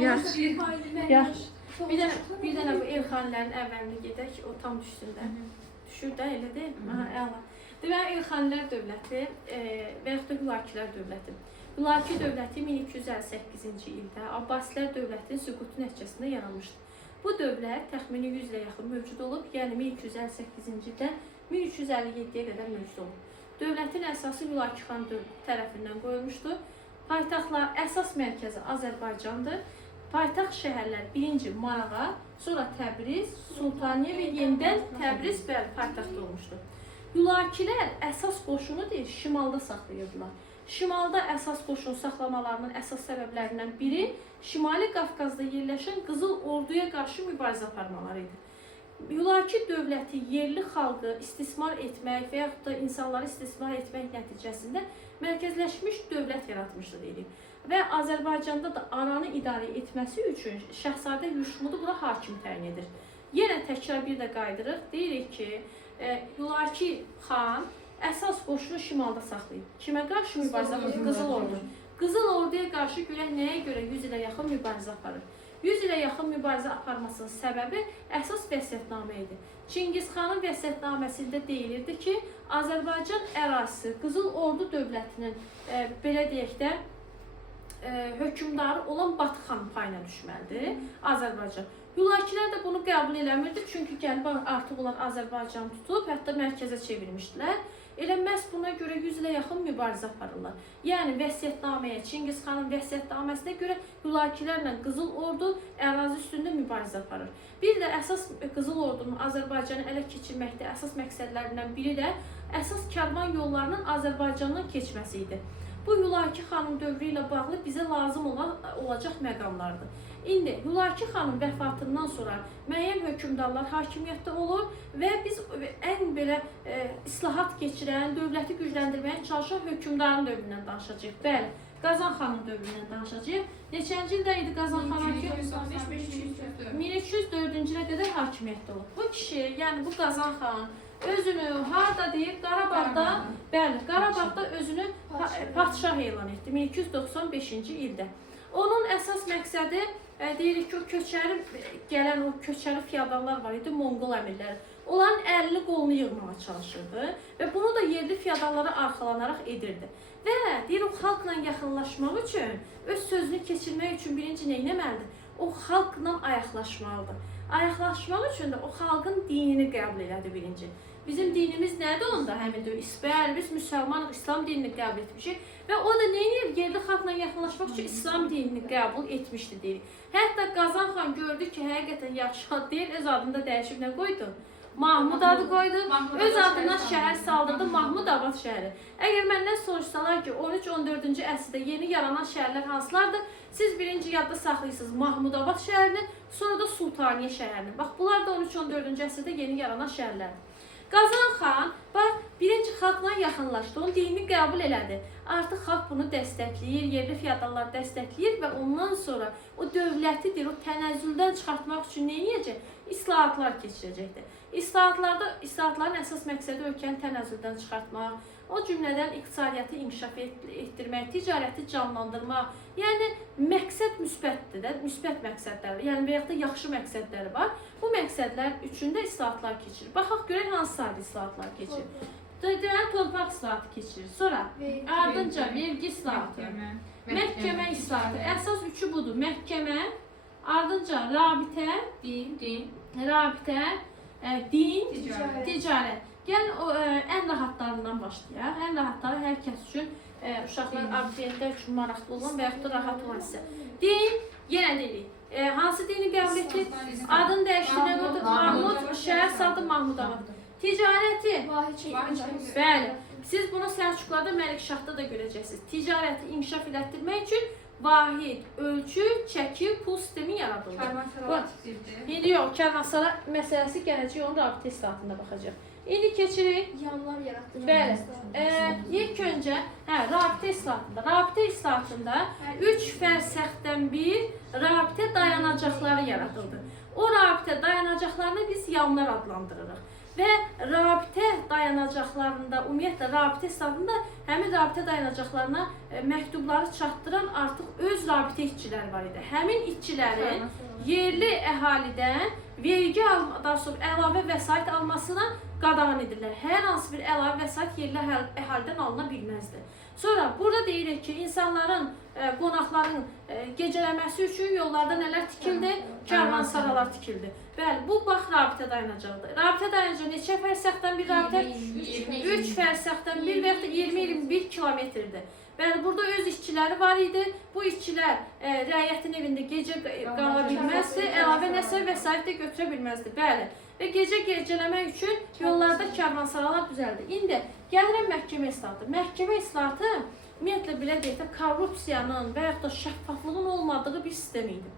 Yaş. Yaş. Bir dənə bu Elxanilərin əvvəlini gedək, o tam düşsündə. Düşür də, elə deyil mi? Əla. Deməli, Elxanilər dövləti və yaxud da Hülakilər dövləti. Hülaki dövləti 1258-ci ildə Abbasilər dövlətinin süqutu nəticəsində yaranmışdır. Bu dövlət təxmini 100 ilə yaxın mövcud olub, yəni 1258-ci ildən 1357-yə qədər mövcud olub. Dövlətin əsası Hülaki xan tərəfindən qoyulmuşdur. Paytaxtlar əsas mərkəzi Azərbaycandır. Paytaxt şəhərlər birinci Marağa, sonra Təbriz, Sultaniyə və yenidən Təbriz paytaxt olmuşdur. Hülakilər əsas qoşunu deyil, şimalda saxlayırdılar. Şimalda əsas qoşun saxlamalarının əsas səbəblərindən biri Şimali Qafqazda yerləşən Qızıl Orduya qarşı mübarizə aparmaları idi. Hülaki dövləti yerli xalqı istismar etmək və yaxud da insanları istismar etmək nəticəsində mərkəzləşmiş dövlət yaratmışdı deyirik. Və Azərbaycanda da aranı idarə etməsi üçün Şəhzadə Yuşmudu bura hakim təyin edir. Yenə təkrar bir də qaydırıq, deyirik ki, Hülaki xan əsas qoşunu şimalda saxlayıb. Kimə qarşı mübarizə aparır? Qızıl Ordu. Qızıl Orduya qarşı görək nəyə görə 100 ilə yaxın mübarizə aparır? 100 ilə yaxın mübarizə aparmasının səbəbi əsas vəsiyyətnamə idi. Çingiz xanın vəsiyyətnaməsində deyilirdi ki, Azərbaycan ərazisi Qızıl Ordu dövlətinin belə deyək də hökmdarı olan Batı xan payına düşməlidir Azərbaycan. Hülakilər də bunu qəbul eləmirdi, çünki gəlib artıq onlar Azərbaycanı tutub, hətta mərkəzə çevirmişdilər. Elə məhz buna görə 100 ilə yaxın mübarizə aparırlar. Yəni vəsiyyətnaməyə, Çingiz xanın vəsiyyətnaməsinə görə Hülakilərlə Qızıl Ordu ərazi üstündə mübarizə aparır. Bir də əsas Qızıl Ordunun Azərbaycanı ələ keçirməkdə əsas məqsədlərindən biri də əsas karvan yollarının Azərbaycandan keçməsi idi. Bu Hülaki xanın dövrü ilə bağlı bizə lazım olacaq məqamlardır. İndi Hülaki xanın vəfatından sonra müəyyən hökmdarlar hakimiyyətdə olur və biz ən belə islahat keçirən, dövləti gücləndirməyə çalışan hökmdarın dövründən danışacağıq. Bəli, Qazan xanın dövründən danışacağıq. Neçənci ildə idi Qazan xanın ki? 1204-cü ilə qədər hakimiyyətdə olur. Bu kişi, yəni bu Qazan xan özünü harada deyib? Qarabağda, bəli, Qarabağda özünü padşah elan etdi 1295-ci ildə. Onun əsas məqsədi deyirik ki, o köçəri gələn o köçəri fiyadallar var idi, Monqol əmirləri. Onların əlini qolunu yığmağa çalışırdı və bunu da yerli fiyadallara arxalanaraq edirdi. Və deyir, o xalqla yaxınlaşmaq üçün, öz sözünü keçirmək üçün birinci nə etməlidir? O xalqla ayaqlaşmalıdır. Ayaqlaşmaq üçün də o xalqın dinini qəbul elədi birinci. Bizim dinimiz nədir onda? Həmin də biz müsəlmanıq, İslam dinini qəbul etmişik və o da nə edir? Yerli xalqla yaxınlaşmaq üçün İslam dinini qəbul etmişdi deyirik. Hətta Qazan xan gördü ki, həqiqətən yaxşı ad deyil, öz adını da dəyişib nə qoydu? Mahmud adı qoydu, öz adına şəhər saldırdı, Mahmudabad şəhəri. Əgər məndən soruşsalar ki, 13-14-cü əsrdə yeni yaranan şəhərlər hansılardır? Siz birinci yadda saxlayırsınız Mahmudabad şəhərini, sonra da Sultaniyə şəhərini. Bax, bunlar da 13-14-cü əsrdə yeni yaranan şəhərlərdir. Qazan xan birinci xalqla yaxınlaşdı, onun dinini qəbul elədi. Artıq xalq bunu dəstəkləyir, yerli fiyadallar dəstəkləyir və ondan sonra o dövlətidir, o tənəzzüldən çıxartmaq üçün nə edəcək? İslahatlar keçirəcəkdir. İslahatların əsas məqsədi ölkəni tənəzzüldən çıxartmaq, o cümlədən iqtisadiyyatı inkişaf etdirmək, ticarəti canlandırmaq. Yəni məqsəd müsbətdir də, müsbət məqsədlər, yəni və yaxud da yaxşı məqsədləri var. Bu məqsədlər üçün də islahatlar keçirir. Baxaq görək hansı sayda islahatlar keçirir. Deyilən torpaq islahatı keçirir. Sonra ardınca vergi islahatı, məhkəmə islahatı. Əsas üçü budur. Məhkəmə, ardınca rabitə, din, ticarət. Gəlin ən rahatlarından başlayaq. Ən rahatları hər kəs üçün, uşaqlar, abituriyentlər üçün maraqlı olan və yaxud da rahat olan hissə. Din, yenə deyirik. Hansı dini qəbul etdik? Adını dəyişdirən qoydu. Mahmud, şəhər saldı Mahmudabad. Ticarəti, bəli. Siz bunu Səlcuqlarda, Məlikşahda da görəcəksiniz. Ticarəti inkişaf elətdirmək üçün vahid, ölçü, çəki, pul sistemi yaradıldı. Kərvansaralar tikdirdi. İndi yox, kərvansara məsələsi gələcək, onun rabitə islahatında baxacaq. İndi keçirik. Yanlar yaratdı. Bəli. İlk öncə, rabitə islahatında. Rabitə islahatında 3 fərsəxdən bir rabitə dayanacaqları yaradıldı. O rabitə dayanacaqlarını biz yanlar adlandırırıq. və rabitə dayanacaqlarında, ümumiyyətlə rabitə islahatında həmin rabitə dayanacaqlarına məktubları çatdıran artıq öz rabitə işçiləri var idi. Həmin işçilərin yerli əhalidən vergi daha sonra əlavə vəsait almasına qadağan edirlər. Hər hansı bir əlavə vəsait yerli əhalidən alına bilməzdi. Sonra burada deyirik ki, insanların, qonaqların gecələməsi üçün yollarda nələr tikildi? Karvansaralar tikildi. Bəli, bu bax rabitə dayanacaqdır. Rabitə dayanacağı neçə fərsəxdən bir rabitə? 3 fərsəxdən bir və ya da 20-21 kilometrdir. Bəli, burada öz işçiləri var idi. Bu işçilər rəiyyətin evində gecə qala bilməzdi, əlavə nəsə vəsait də götürə bilməzdi. Bəli. Və gecələmək üçün yollarda karvansaralar düzəldi. İndi gəlirəm məhkəmə islahatı. Məhkəmə islahatı ümumiyyətlə belə deyək də korrupsiyanın və yaxud da şəffaflığın olmadığı bir sistem idi.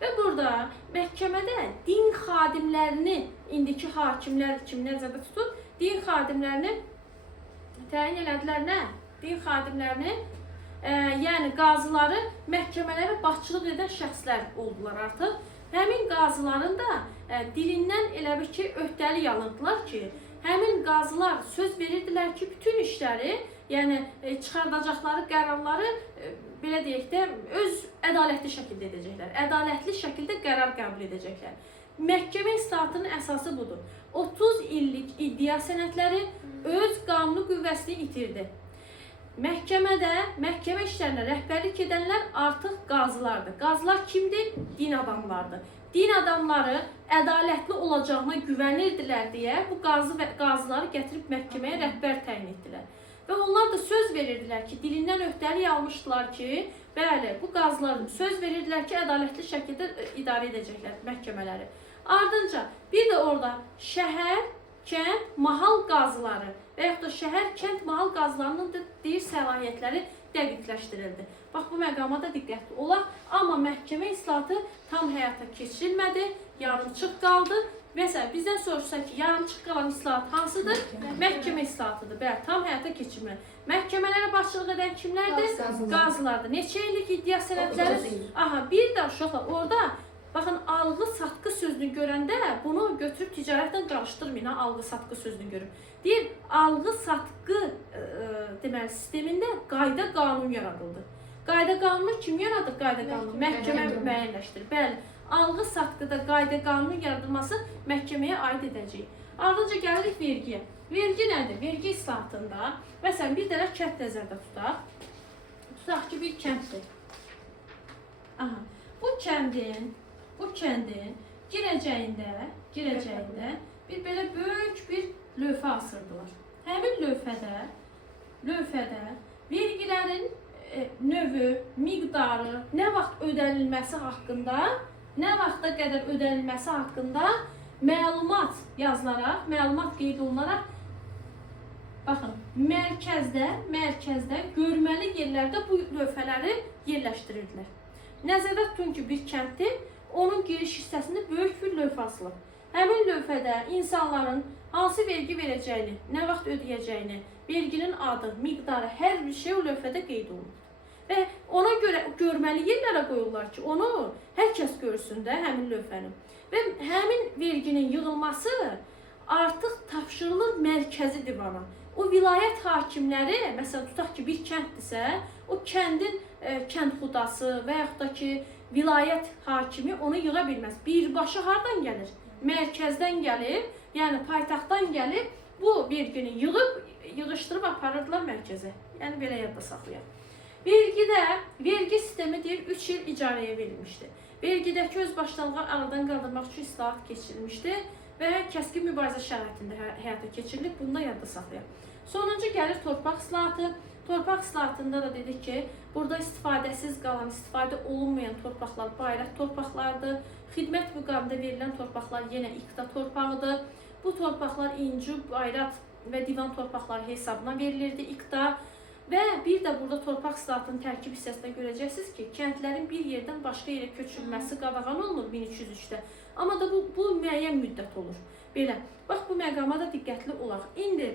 Və burada məhkəmədə din xadimlərini, indiki hakimlər kimi nəzərdə tutub, din xadimlərini təyin elədilər nə? Din xadimlərini, yəni qazıları məhkəmələrə başçılıq edən şəxslər oldular artıq. Həmin qazıların da dilindən elə bir ki, öhdəlik alındılar ki, həmin qazılar söz verirdilər ki, bütün işləri, yəni çıxardacaqları qərarları, belə deyək də, öz ədalətli şəkildə edəcəklər. Ədalətli şəkildə qərar qəbul edəcəklər. Məhkəmə islahatının əsası budur. 30 illik iddia sənədləri öz qanuni qüvvəsini itirdi. Məhkəmədə, məhkəmə işlərinə rəhbərlik edənlər artıq qazılardır. Qazılar kimdir? Din adamlardır. Din adamları ədalətli olacağına güvənirdilər deyə bu qazıları gətirib məhkəməyə rəhbər təyin etdilər. Və onlar da söz verirdilər ki, dilindən öhdəlik almışdılar ki, bəli, bu qazılar söz verirdilər ki, ədalətli şəkildə idarə edəcəklər məhkəmələri. Ardınca bir də orada şəhər, kənd, mahal qazıları və yaxud da şəhər, kənd, mahal qazılarının da deyir səlahiyyətləri dəqiqləşdirildi. Bax, bu məqama da diqqətli olaq. Amma məhkəmə islahatı tam həyata keçirilmədi, yarımçıq qaldı. Məsələn, bizdən soruşsa ki, yarımçıq qalan islahat hansıdır? Məhkəmə islahatıdır. Bəli, tam həyata keçirilmədi. Məhkəmələrə başçılıq edən kimlərdir? Qazılardır. Neçə illik iddia sənədləri? Aha, bir də uşaqlar orada baxın, alğı-satqı sözünü görəndə bunu götürüb ticarətlə qarışdırmayın, alğı-satqı sözünü görüb. Deyir, alğı-satqı deməli sistemində qayda qanun yaradıldı. Qayda qanunu kim yaradır? Qayda qanunu məhkəmə müəyyənləşdirir. Bəli, alğı-satqıda qayda qanunun yaradılması məhkəməyə aid edəcək. Ardınca gəlirik vergiyə. Vergi nədir? Vergi islahatında, məsələn, bir dənə kənd nəzərdə tutaq. Tutaq ki, bir kənddir. Aha, bu kəndin girəcəyində bir belə böyük bir lövhə asırdılar. Həmin lövhədə vergilərin növü, miqdarı, nə vaxt ödənilməsi haqqında, nə vaxta qədər ödənilməsi haqqında məlumat yazılaraq, məlumat qeyd olunaraq, baxın, mərkəzdə görməli yerlərdə bu lövhələri yerləşdirirdilər. Nəzərdə tutun ki, bir kənddir, onun giriş hissəsində böyük bir lövhə asılıb. Həmin lövhədə insanların hansı vergi verəcəyini, nə vaxt ödəyəcəyini, verginin adı, miqdarı, hər bir şey o lövhədə qeyd olunur. Və ona görə görməli yerlərə qoyurlar ki, onu hər kəs görsün də həmin lövhəni. Və həmin verginin yığılması artıq tapşırılır mərkəzi divana. O vilayət hakimləri, məsələn, tutaq ki, bir kənddirsə, o kəndin kəndxudası və yaxud da ki, vilayət hakimi onu yığa bilməz. Birbaşa hardan gəlir? Mərkəzdən gəlir, yəni paytaxtdan gəlib, bu vergini yığışdırıb aparırdılar mərkəzə. Yəni, belə yadda saxlayaq. Vergi sistemi deyir, 3 il icarəyə verilmişdi. Vergidəki özbaşınalığı aradan qaldırmaq üçün islahat keçirilmişdi və kəskin mübarizə şəraitində həyata keçirilib, bunu da yadda saxlayaq. Sonuncu gəlir torpaq islahatı. Torpaq islahatında da dedik ki, burada istifadəsiz qalan, istifadə olunmayan torpaqlar bayraq torpaqlardır. Xidmət müqabilində verilən torpaqlar yenə iqta torpağıdır. Bu torpaqlar inci, bayraq və divan torpaqları hesabına verilirdi iqta. Və bir də burada torpaq islahatının tərkib hissəsində görəcəksiniz ki, kəndlərin bir yerdən başqa yerə köçürülməsi qadağan olunur 1303-də. Amma da bu müəyyən müddət olur. Belə, bax bu məqama da diqqətli olaq. İndi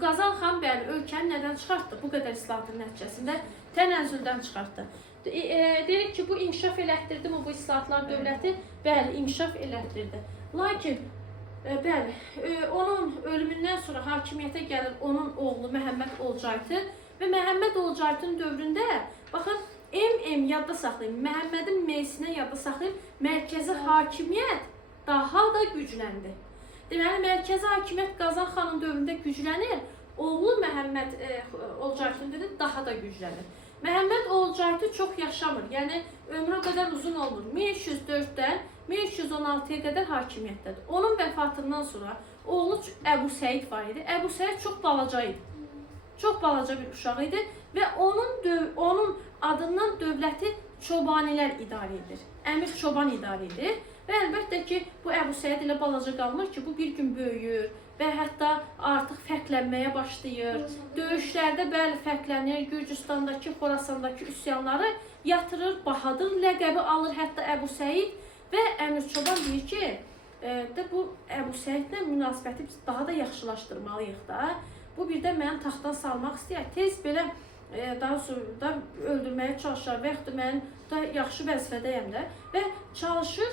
Qazan xan bəli, ölkəni nədən çıxartdı? Bu qədər islahatın nəticəsində tənəzzüldən çıxartdı. Deyirik ki, bu inkişaf elətdirdi mi bu islahatlar dövləti? Bəli, inkişaf elətdirdi. Lakin Bəli, onun ölümündən sonra hakimiyyətə gəlir onun oğlu Məhəmməd Olcaytı və Məhəmməd Olcaytın dövründə, baxın, yadda saxlayın, Məhəmmədin meysinə yadda saxlayın, mərkəzi hakimiyyət daha da gücləndi. Deməli, mərkəzi hakimiyyət Qazan xanın dövründə güclənir, oğlu Məhəmməd Olcaytın dövründə daha da güclənir. Məhəmməd Olcaytı çox yaşamır, yəni ömrü o qədər uzun olmur. 1304-dən 1316-ya qədər hakimiyyətdədir. Onun vəfatından sonra oğlu Əbu Səid var idi. Əbu Səid çox balaca idi. Çox balaca bir uşaq idi və onun adından dövləti çobanilər idarə edir. Əmir çoban idarə edir və əlbəttə ki, bu Əbu Səid ilə balaca qalmır ki, bu bir gün böyüyür və hətta artıq fərqlənməyə başlayır. Döyüşlərdə bəli fərqlənir, Gürcüstandakı, Xorasandakı üsyanları yatırır, Bahadır ləqəbi alır hətta Əbu Səid və Əmir çoban deyir ki, bu Əbu Səidlə münasibəti biz daha da yaxşılaşdırmalıyıq da. Bu birdən məni taxtdan salmaq istəyir. Tez belə daha sonra da öldürməyə çalışır və yaxud da mən da yaxşı vəzifədəyəm də və çalışır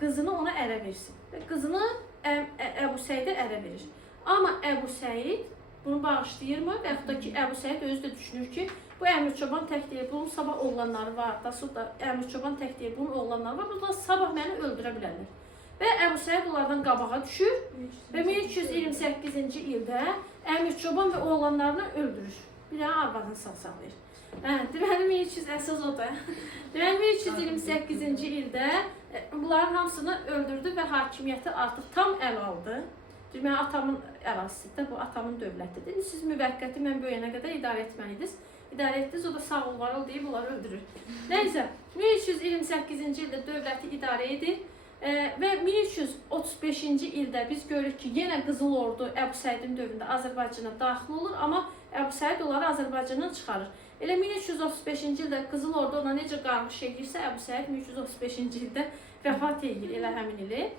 qızını ona ərə versin. Və qızını Əbu Səidə ərə verir. Amma Əbu Səid bunu bağışlayırmı? Və yaxud da ki, Əbu Səid özü də düşünür ki, bu Əmir çoban tək deyil, bunun sabah oğlanları var. Da sonra Əmir çoban tək deyil, bunun oğlanları var. Bunlar sabah məni öldürə bilərlər. Və Əbu Səid onlardan qabağa düşür və 1328-ci ildə Əmir çoban və oğlanlarını öldürür. Bir dənə arvadını saxlayır. Deməli, 1300 əsas o da. Deməli, 1328-ci ildə bunların hamısını öldürdü və hakimiyyəti artıq tam əl aldı. Deməli, atamın ərazisidir, bu atamın dövlətidir. Siz müvəqqəti mən böyüyənə qədər idarə etməliydiniz. İdarə etdiniz, o da sağ ol, var ol deyib onları öldürür. Nəysə, 1328-ci ildə dövləti idarə edir. Və 1335-ci ildə biz görürük ki, yenə Qızıl Ordu Əbu Səidin dövründə Azərbaycana daxil olur, amma Əbu Səid onları Azərbaycandan çıxarır. Elə 1335-ci ildə Qızıl Ordu ona necə qarmış edirsə, Əbu Səid 1335-ci ildə vəfat edir elə həmin ili.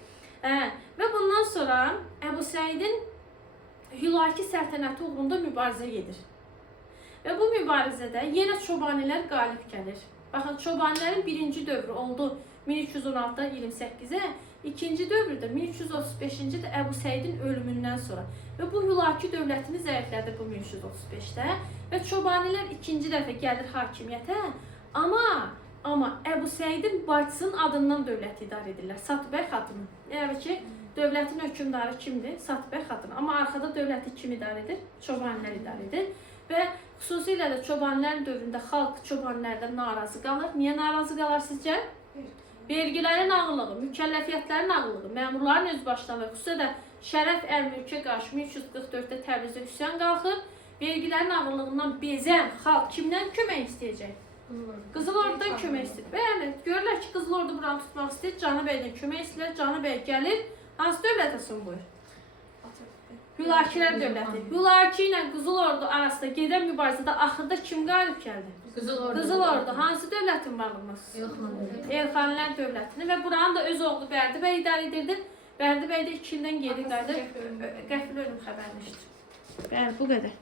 Və bundan sonra Əbu Səidin Hülaki səltənəti uğrunda mübarizə gedir. Və bu mübarizədə yenə çobanilər qalib gəlir. Baxın, çobanilərin birinci dövrü oldu 1316-dan 28-ə, ikinci dövrdə 1335-ci də Əbu Səidin ölümündən sonra. Və bu Hülaki dövlətini zəiflədir bu 1335-də və çobanilər ikinci dəfə gəlir hakimiyyətə, amma Əbu Səidin bacısının adından dövləti idarə edirlər, Satıbəy xatını. Yəni ki, dövlətin hökümdarı kimdir? Satıbəy xatını. Amma arxada dövləti kim idarə edir? Çobanilər idarə edir. Və xüsusilə də çobanlərin dövründə xalq çobanlərdən narazı qalır. Niyə narazı qalır sizcə? Vergilərin ağırlığı, mükəlləfiyyətlərin ağırlığı, məmurların özbaşınalığı, xüsusilə də Şərəf Əl-Mülkə qarşı 1344-də Təbrizdə üsyan qalxır. Vergilərin ağırlığından bezən xalq kimdən kömək istəyəcək? Qızıl Ordudan kömək istəyir. Bəli, görürlər ki, Qızıl Ordu buranı tutmaq istəyir, Canı Bəydən kömək istəyirlər, Canı Bəy gəlir, hansı dövlətə son qoyur? Hülakilər dövləti. Hülaki ilə Qızıl Ordu arasında gedən mübarizədə axırda kim qalib gəldi? Qızıl Ordu. Hansı dövlətin varlığını? Elxanilər dövlətini və buranın da öz oğlu Bərdi bəy idarə edirdi. Bərdi bəy də 2 ildən geri qayıdıb qəfil ölüm xəbərini eşitir. Bəli, bu qədər.